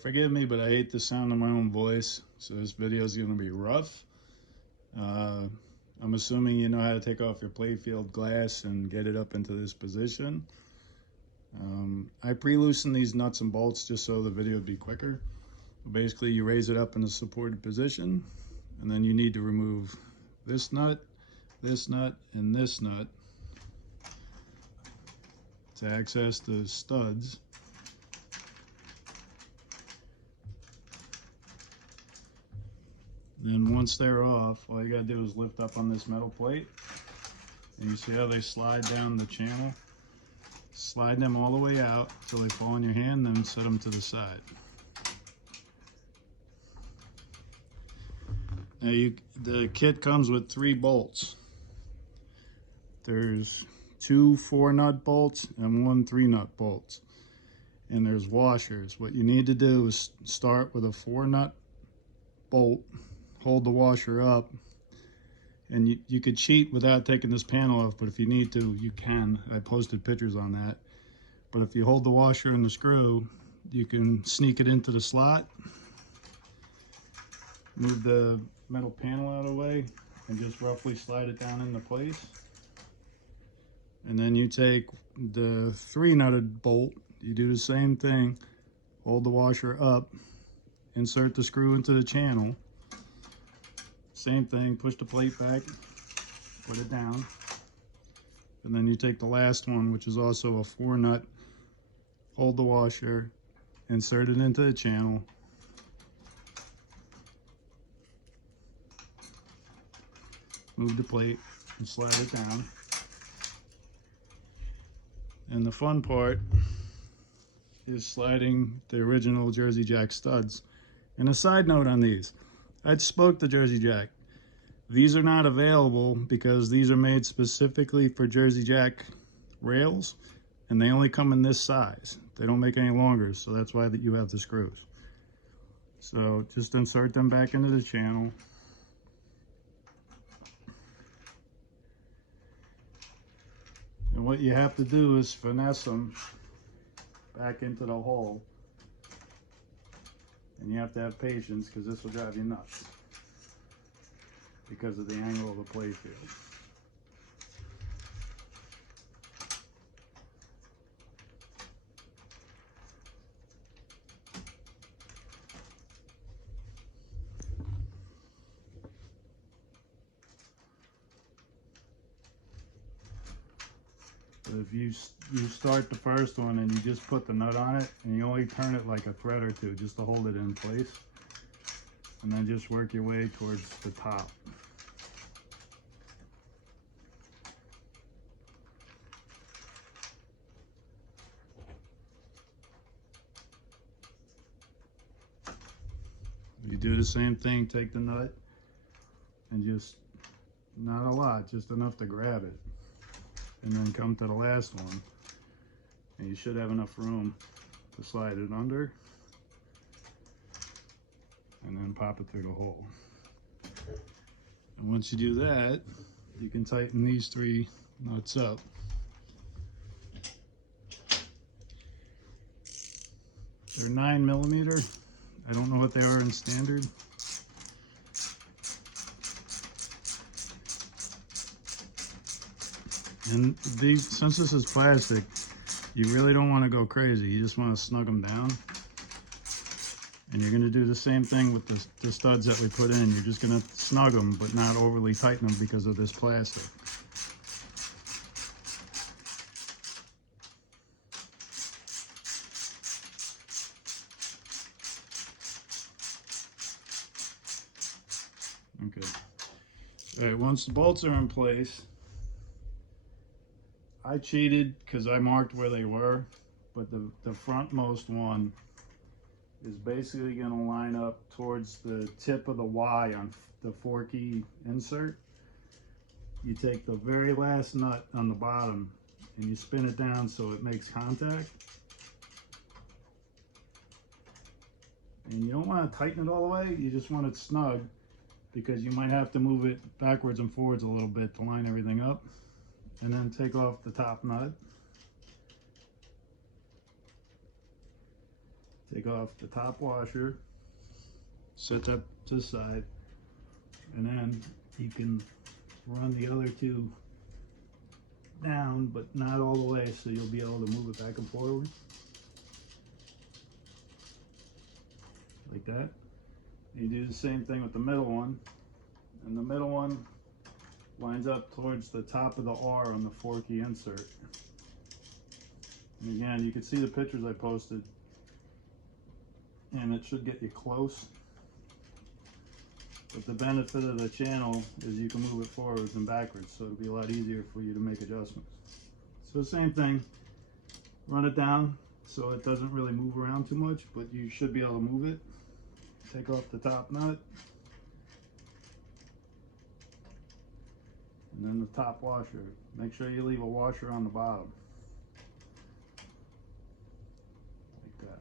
Forgive me, but I hate the sound of my own voice, so this video is going to be rough. I'm assuming you know how to take off your playfield glass and get it up into this position. I pre-loosen these nuts and bolts just so the video would be quicker. Basically, you raise it up in a supported position, and then you need to remove this nut, and this nut to access the studs. Then once they're off, all you gotta do is lift up on this metal plate, and you see how they slide down the channel? Slide them all the way out until they fall in your hand, then set them to the side. Now the kit comes with 3 bolts. There's 2 4-nut bolts and 1 3-nut bolt. And there's washers. What you need to do is start with a 4-nut bolt, hold the washer up, and you could cheat without taking this panel off, but if you need to, you can. I posted pictures on that. But if you hold the washer and the screw, you can sneak it into the slot, move the metal panel out of the way, and just roughly slide it down into place. And then you take the 3-nutted bolt, you do the same thing, hold the washer up, insert the screw into the channel, same thing, push the plate back, put it down, and then you take the last one, which is also a 4-nut, hold the washer, insert it into the channel, move the plate and slide it down. And the fun part is sliding the original Jersey Jack studs. And a side note on these, I spoke to Jersey Jack. These are not available because these are made specifically for Jersey Jack rails, and they only come in this size. They don't make any longer, so that's why that you have the screws. So just insert them back into the channel. And what you have to do is finesse them back into the hole. And you have to have patience because this will drive you nuts because of the angle of the playfield. If you start the first one and you just put the nut on it and you only turn it like a thread or two just to hold it in place, and then just work your way towards the top. You do the same thing, take the nut and just, not a lot, just enough to grab it. And then come to the last one, and you should have enough room to slide it under, and then pop it through the hole. And once you do that, you can tighten these 3 nuts up. They're 9mm. I don't know what they are in standard. And these, since this is plastic, you really don't want to go crazy. You just want to snug them down. And you're going to do the same thing with the studs that we put in. You're just going to snug them, but not overly tighten them because of this plastic. Okay. All right, once the bolts are in place, I cheated because I marked where they were, but the frontmost one is basically going to line up towards the tip of the Y on the 4-key insert. You take the very last nut on the bottom and you spin it down so it makes contact. And you don't want to tighten it all the way, you just want it snug because you might have to move it backwards and forwards a little bit to line everything up. And then take off the top nut. take off the top washer, set that to the side, and then you can run the other two down, but not all the way, so you'll be able to move it back and forward like that. You do the same thing with the middle one, and the middle one lines up towards the top of the R on the 4-key insert. And again, you can see the pictures I posted, and it should get you close. But the benefit of the channel is you can move it forwards and backwards, so it'll be a lot easier for you to make adjustments. So same thing, run it down so it doesn't really move around too much, but you should be able to move it. Take off the top nut, and then the top washer. Make sure you leave a washer on the bottom, like that.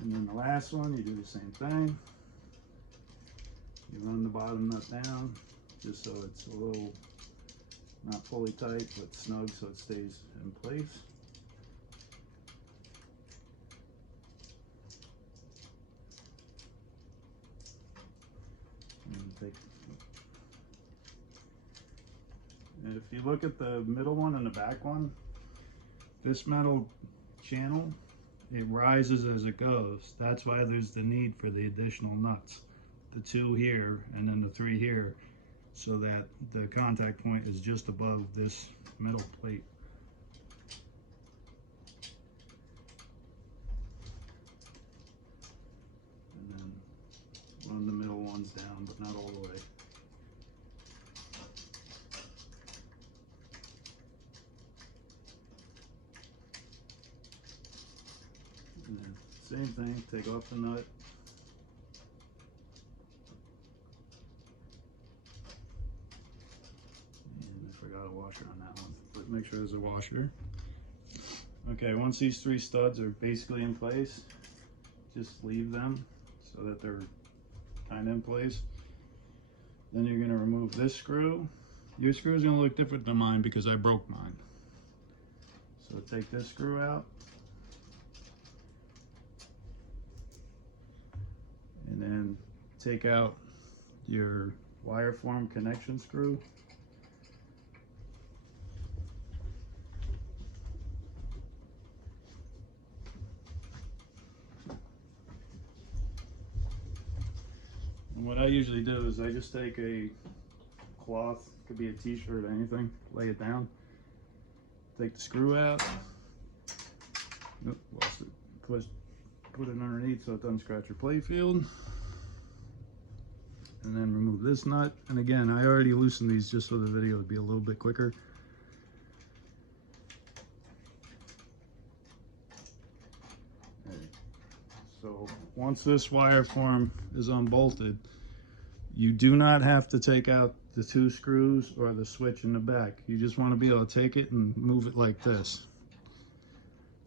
And then the last one, you do the same thing. You run the bottom nut down, just so it's a little, not fully tight, but snug, so it stays in place. And if you look at the middle one and the back one, this metal channel, it rises as it goes. That's why there's the need for the additional nuts. The 2 here and then the 3 here, so that the contact point is just above this metal plate. And then run the middle ones down, but not all the way. And then same thing, take off the nut. And I forgot a washer on that one, but make sure there's a washer. Okay, once these 3 studs are basically in place, just leave them so that they're kind of in place. Then you're going to remove this screw. Your screw is going to look different than mine because I broke mine. So take this screw out. And then take out your wire form connection screw. And what I usually do is I just take a cloth, could be a t-shirt, anything, lay it down, take the screw out, nope, lost it, put it underneath so it doesn't scratch your play field, and then remove this nut. And again, I already loosened these just so the video would be a little bit quicker. Okay. So once this wire form is unbolted, you do not have to take out the 2 screws or the switch in the back. You just want to be able to take it and move it like this,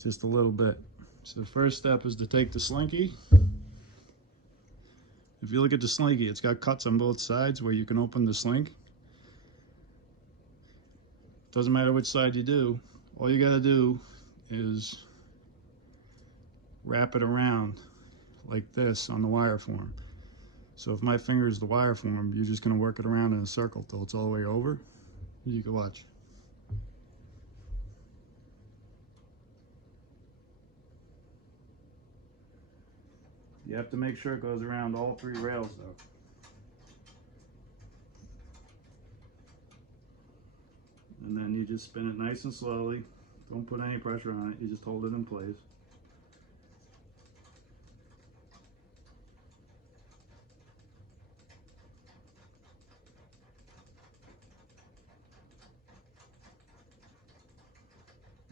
just a little bit. So the first step is to take the slinky. If you look at the slinky, it's got cuts on both sides where you can open the slink. Doesn't matter which side you do, all you got to do is wrap it around like this on the wire form. So if my finger is the wire form, you're just going to work it around in a circle till it's all the way over. You can watch. You have to make sure it goes around all 3 rails though. And then you just spin it nice and slowly. Don't put any pressure on it, you just hold it in place.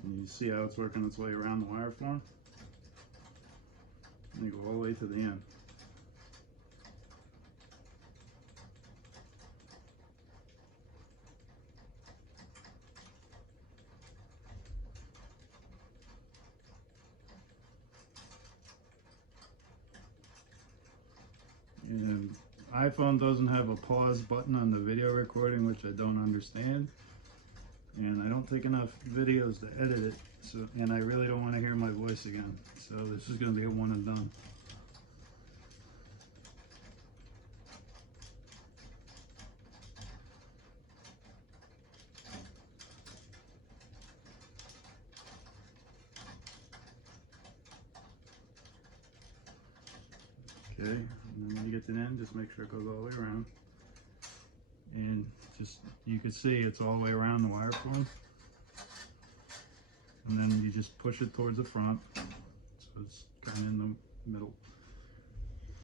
And you see how it's working its way around the wire form? And you go all the way to the end. And I iPhone doesn't have a pause button on the video recording, which I don't understand. And I don't take enough videos to edit it, so, and I really don't want to hear my voice again. So this is going to be a one and done. Okay, and then when you get to the end, just make sure it goes all the way around. And just, you can see it's all the way around the wire form. And then you just push it towards the front, so it's kind of in the middle.